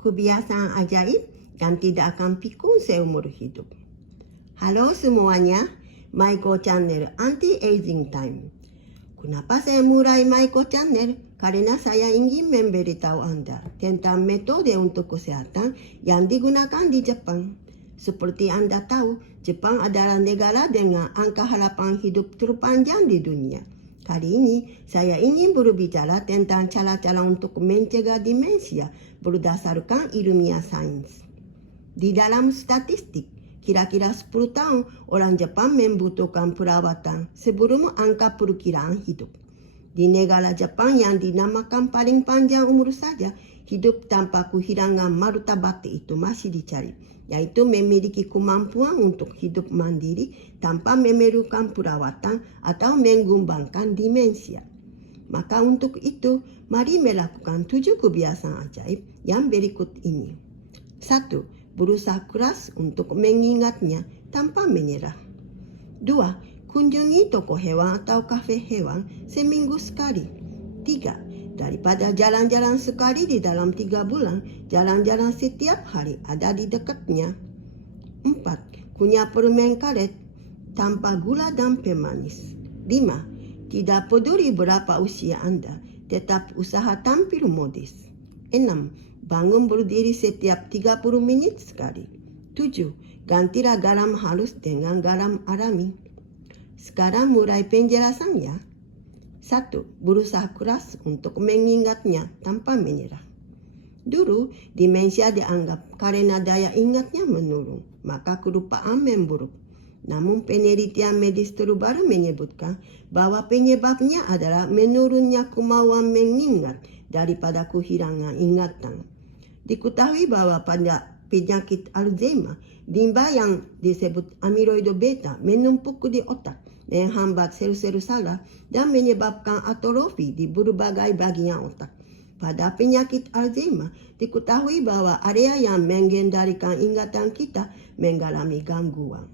kebiasaan ajaib yang tidak akan pikun seumur hidup. Halo semuanya, Maiko Channel Anti-Aging Time. Kenapa saya mulai Maiko Channel? Karena saya ingin memberitahu Anda tentang metode untuk kesehatan yang digunakan di Jepang. Seperti Anda tahu, Jepang adalah negara dengan angka harapan hidup terpanjang di dunia. Kali ini, saya ingin berbicara tentang cara-cara untuk mencegah demensia berdasarkan ilmiah sains. Di dalam statistik, kira-kira 10 tahun orang Jepang membutuhkan perawatan sebelum angka perkiraan hidup. Di negara Jepang yang dinamakan paling panjang umur saja, hidup tanpa kehilangan martabat itu masih dicari, yaitu memiliki kemampuan untuk hidup mandiri tanpa memerlukan perawatan atau mengembangkan demensia. Maka untuk itu, mari melakukan 7 kebiasaan ajaib yang berikut ini. 1. Berusaha keras untuk mengingatnya tanpa menyerah. 2. Kunjungi toko hewan atau kafe hewan seminggu sekali. 3. Daripada jalan-jalan sekali di dalam 3 bulan, jalan-jalan setiap hari ada di dekatnya. 4. Kunyah permen karet tanpa gula dan pemanis. 5. Tidak peduli berapa usia Anda, tetap usaha tampil modis. 6. Bangun berdiri setiap 30 menit sekali. 7. Gantilah garam halus dengan garam alami. Sekarang mulai penjelasannya. 1. Berusaha keras untuk mengingatnya tanpa menyerah. Dulu, demensia dianggap karena daya ingatnya menurun, maka kelupaan memburuk. Namun penelitian medis terbaru menyebutkan bahwa penyebabnya adalah menurunnya kemauan mengingat daripada kehilangan ingatan. Diketahui bahwa pada penyakit Alzheimer, limba yang disebut amiloid beta menumpuk di otak, menghambat sel-sel saraf dan menyebabkan atrofi di berbagai bagian otak. Pada penyakit Alzheimer, diketahui bahwa area yang mengendalikan ingatan kita mengalami gangguan.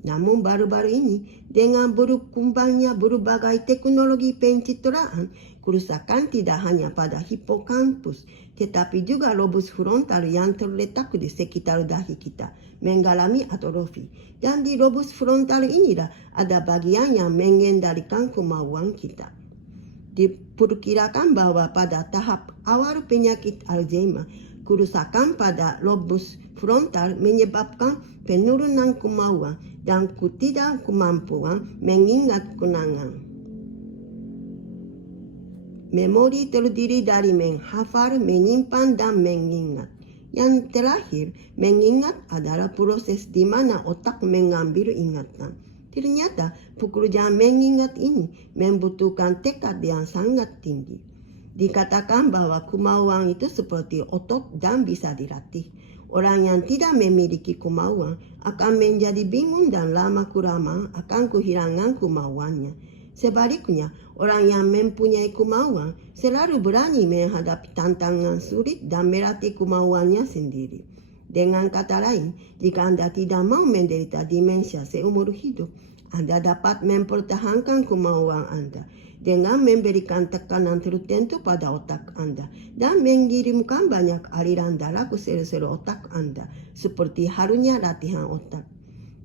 Namun baru-baru ini, dengan berkembangnya berbagai teknologi pencitraan, kerusakan tidak hanya pada hipokampus, tetapi juga lobus frontal yang terletak di sekitar dahi kita mengalami atrofi. Dan di lobus frontal inilah ada bagian yang mengendalikan kemauan kita. Diperkirakan bahwa pada tahap awal penyakit Alzheimer, kerusakan pada lobus frontal menyebabkan penurunan kemauan dan ketidakkemampuan mengingat kenangan. Memori terdiri dari menghafal, menyimpan, dan mengingat. Yang terakhir, mengingat adalah proses di mana otak mengambil ingatan. Ternyata, pekerjaan mengingat ini membutuhkan tekad yang sangat tinggi. Dikatakan bahwa kemauan itu seperti otot dan bisa dilatih. Orang yang tidak memiliki kemauan akan menjadi bingung dan lama-kelamaan akan kehilangan kemauannya. Sebaliknya, orang yang mempunyai kemauan selalu berani menghadapi tantangan sulit dan melatih kemauannya sendiri. Dengan kata lain, jika Anda tidak mau menderita demensia seumur hidup, Anda dapat mempertahankan kemauan Anda dengan memberikan tekanan tertentu pada otak Anda dan mengirimkan banyak aliran darah ke sel-sel otak Anda, seperti halnya latihan otak.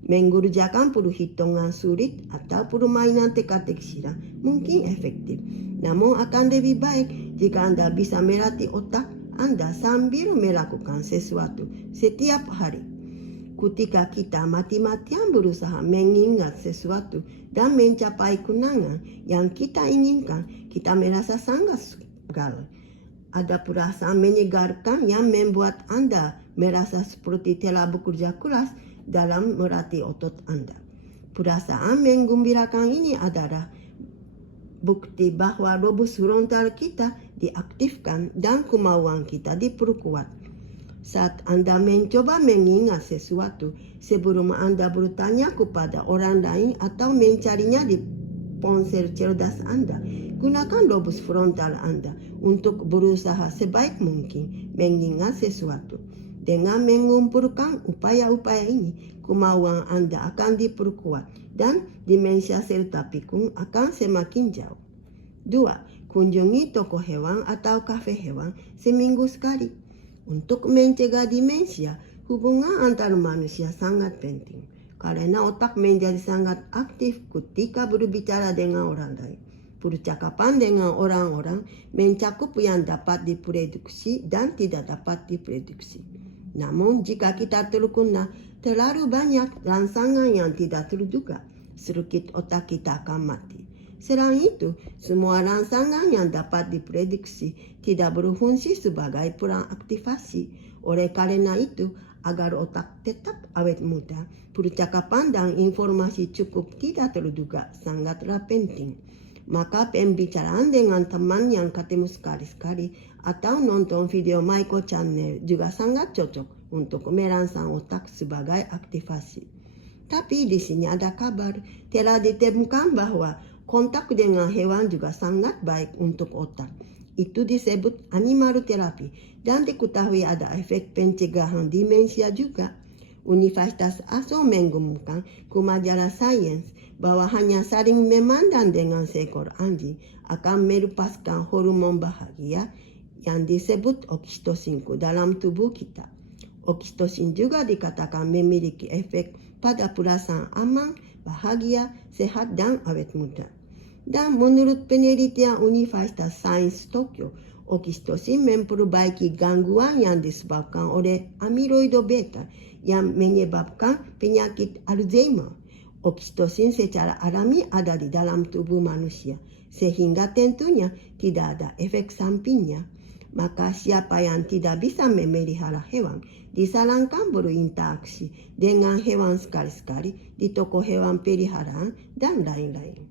Mengerjakan perhitungan sulit atau permainan teka-teki silang mungkin efektif. Namun akan lebih baik jika Anda bisa melatih otak Anda sambil melakukan sesuatu setiap hari. Ketika kita mati-matian berusaha mengingat sesuatu dan mencapai kenangan yang kita inginkan, kita merasa sangat segar. Ada perasaan menyegarkan yang membuat Anda merasa seperti telah bekerja keras dalam melatih otot Anda. Perasaan menggembirakan ini adalah bukti bahwa lobus frontal kita diaktifkan dan kemauan kita diperkuat. Saat Anda mencoba mengingat sesuatu, sebelum Anda bertanya kepada orang lain atau mencarinya di ponsel cerdas Anda, gunakan lobus frontal Anda untuk berusaha sebaik mungkin mengingat sesuatu. Dengan mengumpulkan upaya-upaya ini, kemauan Anda akan diperkuat dan demensia serta pikun akan semakin jauh. 2. Kunjungi toko hewan atau kafe hewan seminggu sekali. Untuk mencegah demensia, hubungan antar manusia sangat penting. Karena otak menjadi sangat aktif ketika berbicara dengan orang lain. Percakapan dengan orang-orang mencakup yang dapat diprediksi dan tidak dapat diprediksi. Namun jika kita terkena terlalu banyak rangsangan yang tidak terduga, sedikit otak kita akan mati. Selain itu, semua rangsangan yang dapat diprediksi tidak berfungsi sebagai peran aktivasi. Oleh karena itu, agar otak tetap awet muda, percakapan dan informasi cukup tidak terduga sangatlah penting. Maka pembicaraan dengan teman yang ketemu sekali-sekali atau nonton video Maiko Channel juga sangat cocok untuk merangsang otak sebagai aktivasi. Tapi di sini ada kabar, telah ditemukan bahwa kontak dengan hewan juga sangat baik untuk otak. Itu disebut animal therapy dan diketahui ada efek pencegahan demensia juga. Universitas Aso mengumumkan ke majalah Science bahwa hanya saling memandang dengan seekor anjing akan melepaskan hormon bahagia yang disebut oksitosin ke dalam tubuh kita. Oksitosin juga dikatakan memiliki efek pada perasaan aman, bahagia, sehat, dan awet muda. Dan menurut penelitian Universitas Sains Tokyo, oksitosin memperbaiki gangguan yang disebabkan oleh amiloido beta yang menyebabkan penyakit Alzheimer. Oksitosin secara alami ada di dalam tubuh manusia, sehingga tentunya tidak ada efek sampingnya. Maka siapa yang tidak bisa memelihara hewan, disarankan berinteraksi dengan hewan sekali-sekali di toko hewan peliharaan dan lain-lain.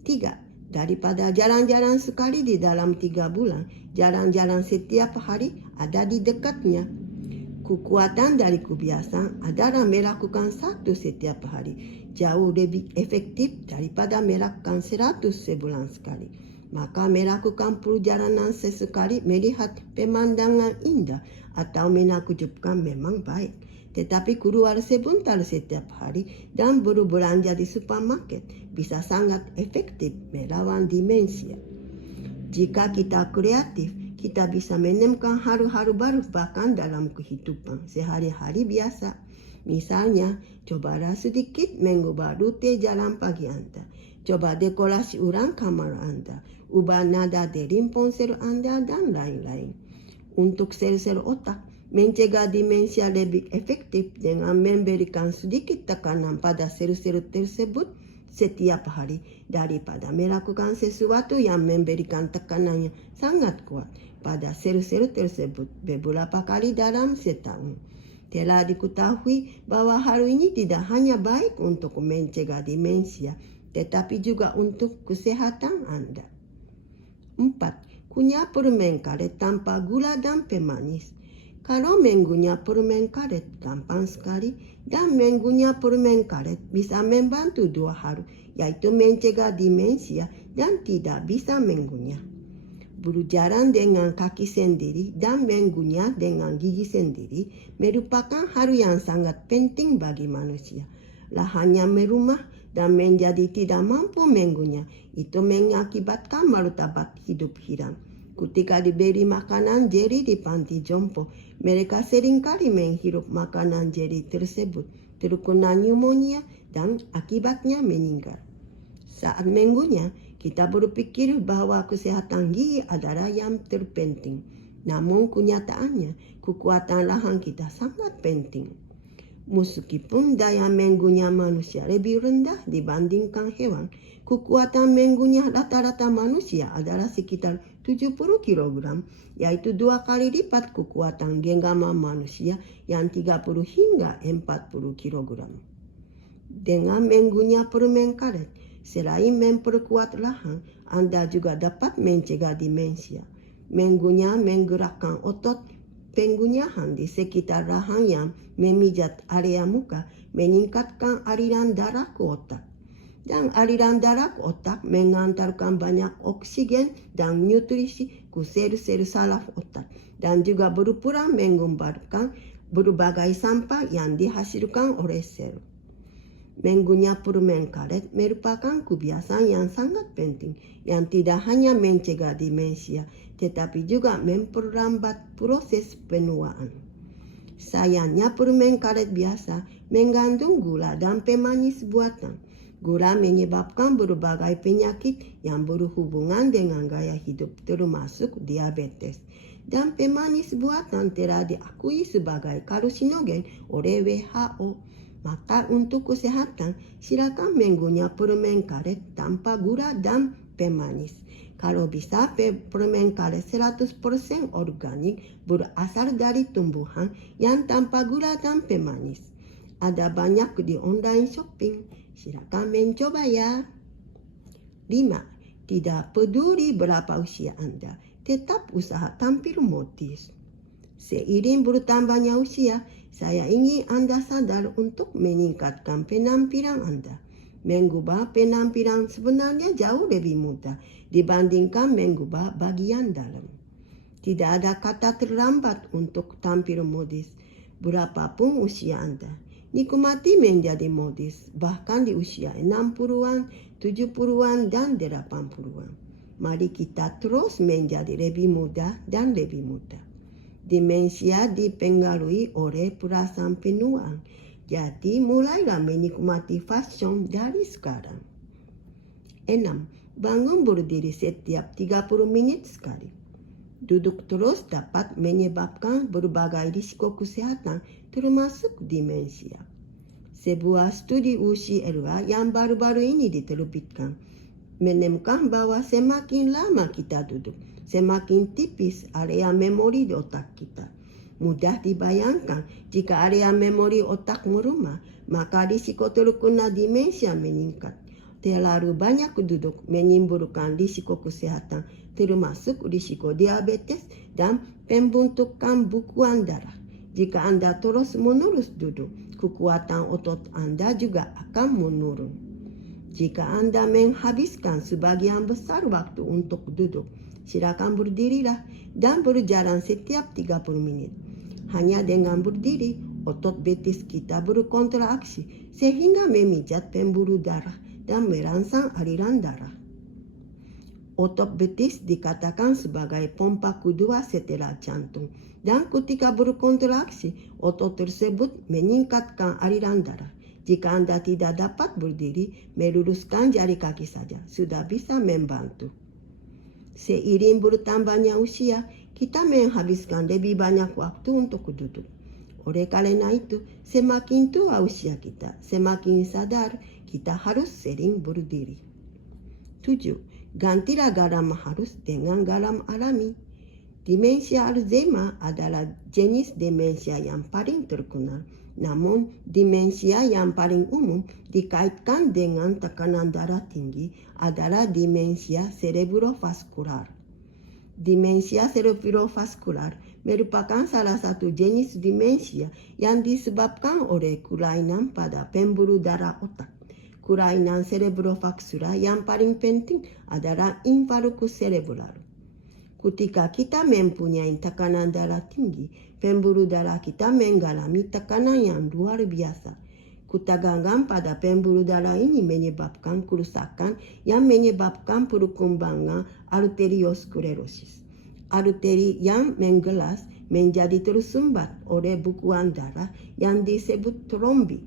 3. Daripada jalan-jalan sekali di dalam 3 bulan, jalan-jalan setiap hari ada di dekatnya. Kekuatan dari kebiasaan adalah melakukan 1 setiap hari. Jauh lebih efektif daripada melakukan 100 sebulan sekali. Maka melakukan perjalanan sesekali melihat pemandangan indah atau menakjubkan memang baik. Tetapi keluar sebentar setiap hari dan berbelanja di supermarket bisa sangat efektif melawan demensia. Jika kita kreatif, kita bisa menemukan hal-hal baru bahkan dalam kehidupan sehari-hari biasa. Misalnya, cobalah sedikit mengubah rute jalan pagi Anda. Coba dekorasi ulang kamar Anda, ubah nada dari ponsel Anda, dan lain-lain. Untuk sel-sel otak, mencegah demensia lebih efektif dengan memberikan sedikit tekanan pada sel-sel tersebut setiap hari daripada melakukan sesuatu yang memberikan tekanan yang sangat kuat pada sel-sel tersebut beberapa kali dalam setahun. Telah diketahui bahwa hal ini tidak hanya baik untuk mencegah demensia, tetapi juga untuk kesehatan Anda. 4. Kunyah permen karet tanpa gula dan pemanis. Kalau mengunyah permen karet gampang sekali dan mengunyah permen karet bisa membantu 2 hal, yaitu mencegah demensia dan tidak bisa mengunyah. Berjalan dengan kaki sendiri dan mengunyah dengan gigi sendiri merupakan hal yang sangat penting bagi manusia. Lahannya merumah dan menjadi tidak mampu mengunyah, itu mengakibatkan martabat hidup hilang. Ketika diberi makanan jeli di panti jompo, mereka seringkali menghirup makanan jeli tersebut, terkena pneumonia dan akibatnya meninggal. Saat mengunyah, kita berpikir bahwa kesehatan gigi adalah yang terpenting. Namun kenyataannya, kekuatan rahang kita sangat penting. Meskipun daya mengunyah manusia lebih rendah dibandingkan hewan, kekuatan mengunyah rata-rata manusia adalah sekitar 70 kg, yaitu 2 kali lipat kekuatan genggaman manusia yang 30 hingga 40 kg. Dengan mengunyah permen karet, selain memperkuat rahang, Anda juga dapat mencegah demensia. Mengunyah menggerakkan otot penggunyahan di sekitar rahang yang memijat area muka, meningkatkan aliran darah ke otak. Dan aliran darah ke otak mengantarkan banyak oksigen dan nutrisi ke sel-sel saraf otak dan juga berperan menggambarkan berbagai sampah yang dihasilkan oleh sel. Mengunyah permen karet merupakan kebiasaan yang sangat penting yang tidak hanya mencegah demensia, tetapi juga memperlambat proses penuaan. Sayangnya permen karet biasa mengandung gula dan pemanis buatan. Gula menyebabkan berbagai penyakit yang berhubungan dengan gaya hidup termasuk diabetes. Dan pemanis buatan telah diakui sebagai karsinogen oleh WHO. Maka untuk kesehatan, silakan menggunakan permen karet tanpa gula dan pemanis. Kalau bisa, permen karet 100% organik berasal dari tumbuhan yang tanpa gula dan pemanis. Ada banyak di online shopping. Silakan mencoba ya. 5. Tidak peduli berapa usia Anda, tetap usaha tampil modis. Seiring bertambahnya usia, saya ingin Anda sadar untuk meningkatkan penampilan Anda. Mengubah penampilan sebenarnya jauh lebih mudah dibandingkan mengubah bagian dalam. Tidak ada kata terlambat untuk tampil modis, berapapun usia Anda. Nikmati menjadi modis, bahkan di usia 60-an, 70-an, dan 80-an. Mari kita terus menjadi lebih muda dan lebih muda. Demensia dipengaruhi oleh perasaan penuaan. Jadi mulailah menikmati fashion dari sekarang. 6. Bangun berdiri setiap 30 menit sekali. Duduk terus dapat menyebabkan berbagai risiko kesehatan termasuk demensia. Sebuah studi UCLA yang baru-baru ini diterbitkan menemukan bahwa semakin lama kita duduk, semakin tipis area memori di otak kita. Mudah dibayangkan jika area memori otak merumah, maka risiko terkena demensia meningkat. Terlalu banyak duduk menimbulkan risiko kesehatan, termasuk risiko diabetes dan pembentukan bukuan darah. Jika Anda terus-menerus duduk, kekuatan otot Anda juga akan menurun. Jika Anda menghabiskan sebagian besar waktu untuk duduk, silakan berdirilah dan berjalan setiap 30 menit. Hanya dengan berdiri, otot betis kita berkontraksi sehingga memijat pembuluh darah dan merangsang aliran darah. Otot betis dikatakan sebagai pompa kedua setelah jantung, dan ketika berkontraksi, otot tersebut meningkatkan aliran darah. Jika Anda tidak dapat berdiri, meluruskan jari kaki saja sudah bisa membantu. Seiring bertambahnya usia, kita menghabiskan lebih banyak waktu untuk duduk. Oleh karena itu, semakin tua usia kita, semakin sadar kita harus sering berdiri. 7. Gantilah garam halus dengan garam alami. Demensia Alzheimer adalah jenis demensia yang paling terkenal. Namun, demensia yang paling umum dikaitkan dengan tekanan darah tinggi adalah demensia cerebrovaskular. Demensia cerebrovaskular merupakan salah satu jenis demensia yang disebabkan oleh kelainan pada pembuluh darah otak. Kelainan cerebrovaskular yang paling penting adalah infarksi cerebral. Ketika kita mempunyai tekanan darah tinggi, pembuluh darah kita mengalami tekanan yang luar biasa. Ketegangan pada pembuluh darah ini menyebabkan kerusakan yang menyebabkan perkembangan arteriosklerosis. Arteri yang menggelas menjadi tersumbat oleh bukuan darah yang disebut trombi.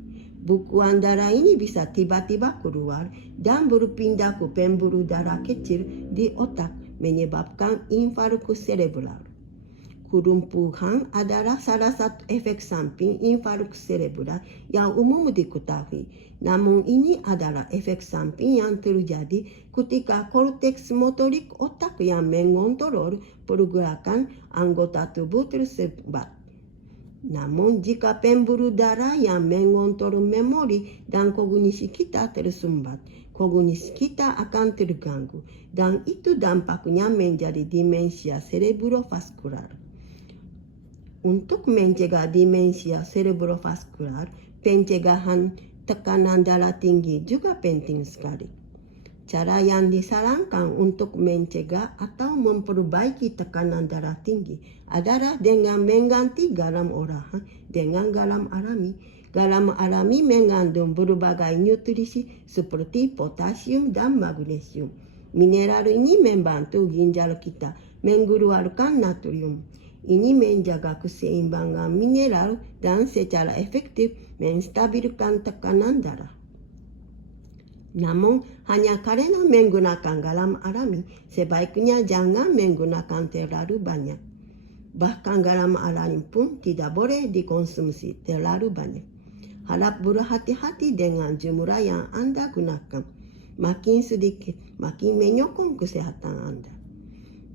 Bukuan darah ini bisa tiba-tiba keluar dan berpindah ke pembuluh darah kecil di otak, menyebabkan infarksi cerebral. Kelumpuhan adalah salah satu efek samping infarksi cerebral yang umum diketahui. Namun ini adalah efek samping yang terjadi ketika korteks motorik otak yang mengontrol pergerakan anggota tubuh tersebut. Namun jika pembuluh darah yang mengontrol memori dan kognisi kita tersumbat, kognisi kita akan terganggu, dan itu dampaknya menjadi demensia cerebrovaskular. Untuk mencegah demensia cerebrovaskular, pencegahan tekanan darah tinggi juga penting sekali. Cara yang disarankan untuk mencegah atau memperbaiki tekanan darah tinggi adalah dengan mengganti garam olahan dengan garam alami. Garam alami mengandung berbagai nutrisi seperti potasium dan magnesium. Mineral ini membantu ginjal kita mengeluarkan natrium. Ini menjaga keseimbangan mineral dan secara efektif menstabilkan tekanan darah. Namun, hanya karena menggunakan garam alami, sebaiknya jangan menggunakan terlalu banyak. Bahkan garam alami pun tidak boleh dikonsumsi terlalu banyak. Harap berhati-hati dengan jumlah yang Anda gunakan. Makin sedikit, makin menyokong kesehatan Anda.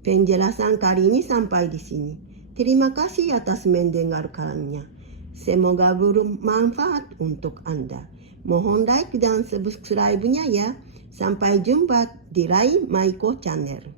Penjelasan kali ini sampai di sini. Terima kasih atas mendengarkannya. Semoga bermanfaat untuk Anda. Mohon like dan subscribe-nya ya. Sampai jumpa di Rai Maiko Channel.